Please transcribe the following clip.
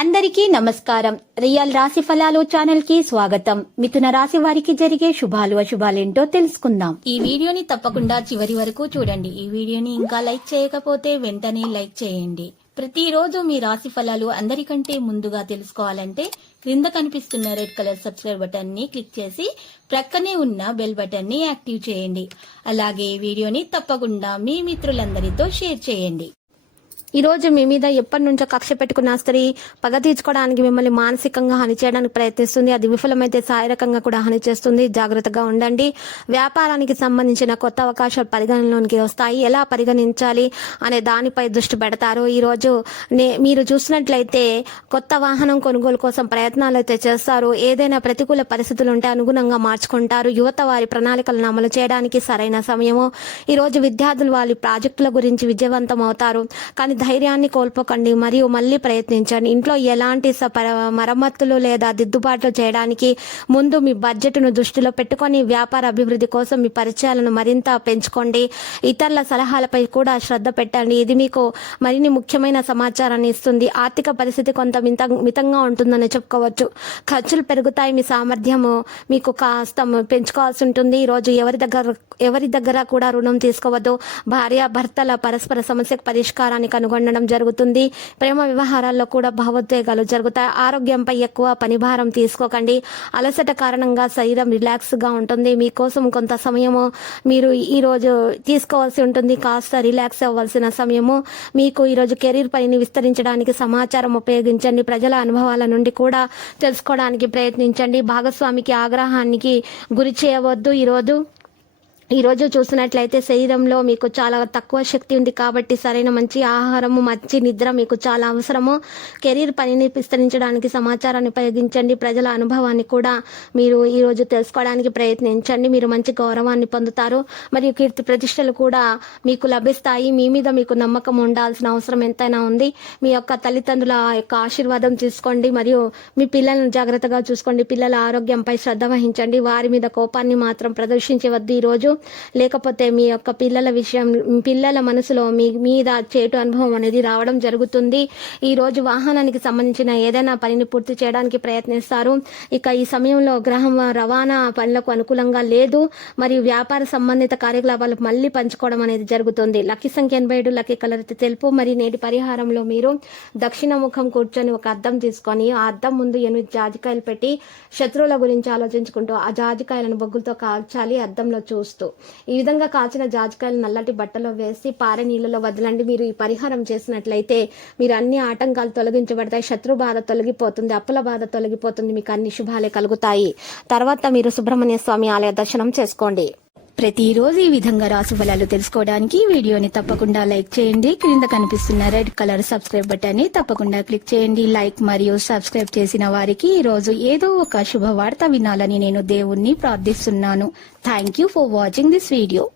అందరికీ నమస్కారం. రియల్ రాశి ఫలాలు ఛానల్ కి స్వాగతం. మిథున రాశి వారికి జరిగే శుభాలు అశుభాలేంటో తెలుసుకుందాం. ఈ వీడియోని తప్పకుండా చివరి వరకు చూడండి. ఈ వీడియోని ఇంకా లైక్ చేయకపోతే వెంటనే లైక్ చేయండి. ప్రతిరోజు మీ రాశి ఫలాలు అందరికంటే ముందుగా తెలుసుకోవాలంటే క్రింద కనిపిస్తున్న రెడ్ కలర్ సబ్స్క్రైబ్ బటన్ ని క్లిక్ చేసి ప్రక్కనే ఉన్న బెల్ బటన్ ని యాక్టివ్ చేయండి. అలాగే ఈ వీడియోని తప్పకుండా మీ మిత్రులందరితో షేర్ చేయండి. ఈ రోజు మీ మీద ఎప్పటి నుంచో కక్ష పెట్టుకున్న స్త్రీ పగ తీర్చుకోవడానికి మిమ్మల్ని మానసికంగా హాని చేయడానికి ప్రయత్నిస్తుంది. అది విఫలమైతే శారీరకంగా కూడా హాని చేస్తుంది. జాగ్రత్తగా ఉండండి. వ్యాపారానికి సంబంధించిన కొత్త అవకాశాలు పరిగణలోనికి వస్తాయి. ఎలా పరిగణించాలి అనే దానిపై దృష్టి పెడతారు. ఈ రోజు మీరు చూసినట్లయితే కొత్త వాహనం కొనుగోలు కోసం ప్రయత్నాలు అయితే చేస్తారు. ఏదైనా ప్రతికూల పరిస్థితులు ఉంటే అనుగుణంగా మార్చుకుంటారు. యువత వారి ప్రణాళికలను అమలు చేయడానికి సరైన సమయము. ఈ రోజు విద్యార్థులు వారి ప్రాజెక్టుల గురించి విజయవంతం అవుతారు. కానీ ధైర్యాన్ని కోల్పోకండి మరియు మళ్ళీ ప్రయత్నించండి. ఇంట్లో ఎలాంటి మరమ్మతులు లేదా దిద్దుబాట్లు చేయడానికి ముందు మీ బడ్జెట్ను దృష్టిలో పెట్టుకొని వ్యాపార అభివృద్ధి కోసం మీ పరిచయాలను మరింత పెంచుకోండి. ఇతరుల సలహాలపై కూడా శ్రద్ధ పెట్టండి. ఇది మీకు మరిన్ని ముఖ్యమైన సమాచారాన్ని ఇస్తుంది. ఆర్థిక పరిస్థితి కొంత మితంగా ఉంటుందని చెప్పుకోవచ్చు. ఖర్చులు పెరుగుతాయి. మీ సామర్థ్యము మీకు కాస్త పెంచుకోవాల్సి ఉంటుంది. ఈరోజు ఎవరి దగ్గర కూడా రుణం తీసుకోవద్దు. భార్య భర్తల పరస్పర సమస్యకు పరిష్కారాన్ని కనుగొనడం జరుగుతుంది. ప్రేమ వ్యవహారాల్లో కూడా భావోద్వేగాలు జరుగుతాయి. ఆరోగ్యంపై ఎక్కువ పనిభారం తీసుకోకండి. అలసట కారణంగా శరీరం రిలాక్స్ గా ఉంటుంది. మీకోసం కొంత సమయము మీరు ఈ రోజు తీసుకోవాల్సి ఉంటుంది. కాస్త రిలాక్స్ అవ్వాల్సిన సమయము. మీకు ఈరోజు కెరీర్ పనిని విస్తరించడానికి సమాచారం ఉపయోగించండి. ప్రజల అనుభవాల నుండి కూడా తెలుసుకోవడానికి ప్రయత్నించండి. భాగస్వామికి ఆగ్రహానికి గురి చేయవద్దు. ఈ రోజు చూసినట్లయితే శరీరంలో మీకు చాలా తక్కువ శక్తి ఉంది కాబట్టి సరైన మంచి ఆహారము మంచి నిద్ర మీకు చాలా అవసరము. కెరీర్ పనిని విస్తరించడానికి సమాచారాన్ని ఉపయోగించండి. ప్రజల అనుభవాన్ని కూడా మీరు ఈ రోజు తెలుసుకోవడానికి ప్రయత్నించండి. మీరు మంచి గౌరవాన్ని పొందుతారు మరియు కీర్తి ప్రతిష్టలు కూడా మీకు లభిస్తాయి. మీ మీద మీకు నమ్మకం ఉండాల్సిన అవసరం ఎంతైనా ఉంది. మీ యొక్క తల్లిదండ్రుల యొక్క ఆశీర్వాదం తీసుకోండి మరియు మీ పిల్లలను జాగ్రత్తగా చూసుకోండి. పిల్లల ఆరోగ్యంపై శ్రద్ధ వహించండి. వారి మీద కోపాన్ని మాత్రం ప్రదర్శించవద్దు ఈ రోజు. లేకపోతే మీ యొక్క పిల్లల మనసులో మీ మీద చేటు అనుభవం అనేది రావడం జరుగుతుంది. ఈ రోజు వాహనానికి సంబంధించిన ఏదైనా పనిని పూర్తి చేయడానికి ప్రయత్నిస్తారు. ఇక ఈ సమయంలో గ్రహం రవాణా పనులకు అనుకూలంగా లేదు మరియు వ్యాపార సంబంధిత కార్యకలాపాలు మళ్ళీ పంచుకోవడం అనేది జరుగుతుంది. లక్కీ సంఖ్య 87, లక్కీ కలర్ తెలుపు. మరి నేటి పరిహారంలో మీరు దక్షిణ ముఖం కూర్చొని ఒక అద్దం తీసుకొని ఆ అద్దం ముందు 8 జాజికాయలు పెట్టి శత్రువుల గురించి ఆలోచించుకుంటూ ఆ జాజికాయలను బొగ్గులతో కాల్చాలి అద్దంలో చూస్తూ. ఈ విధంగా కాచిన జాజికాయలు నల్లటి బట్టలో వేసి పారే నీళ్ళలో వదలండి. మీరు ఈ పరిహారం చేసినట్లయితే మీరు అన్ని ఆటంకాలు తొలగించబడతాయి. శత్రు బాధ తొలగిపోతుంది. అప్పుల బాధ తొలగిపోతుంది. మీకు అన్ని శుభాలే కలుగుతాయి. తర్వాత మీరు సుబ్రహ్మణ్య స్వామి ఆలయ దర్శనం చేసుకోండి. ప్రతిరోజు ఈ విధంగా రాశి ఫలాలు తెలుసుకోవడానికి వీడియోని తప్పకుండా లైక్ చేయండి. క్రింద కనిపిస్తున్న రెడ్ కలర్ సబ్స్క్రైబ్ బటన్ ని తప్పకుండా క్లిక్ చేయండి. లైక్ మరియు సబ్స్క్రైబ్ చేసిన వారికి ఈ రోజు ఏదో ఒక శుభవార్త వినాలని నేను దేవుణ్ణి ప్రార్థిస్తున్నాను. Thank you for watching this video.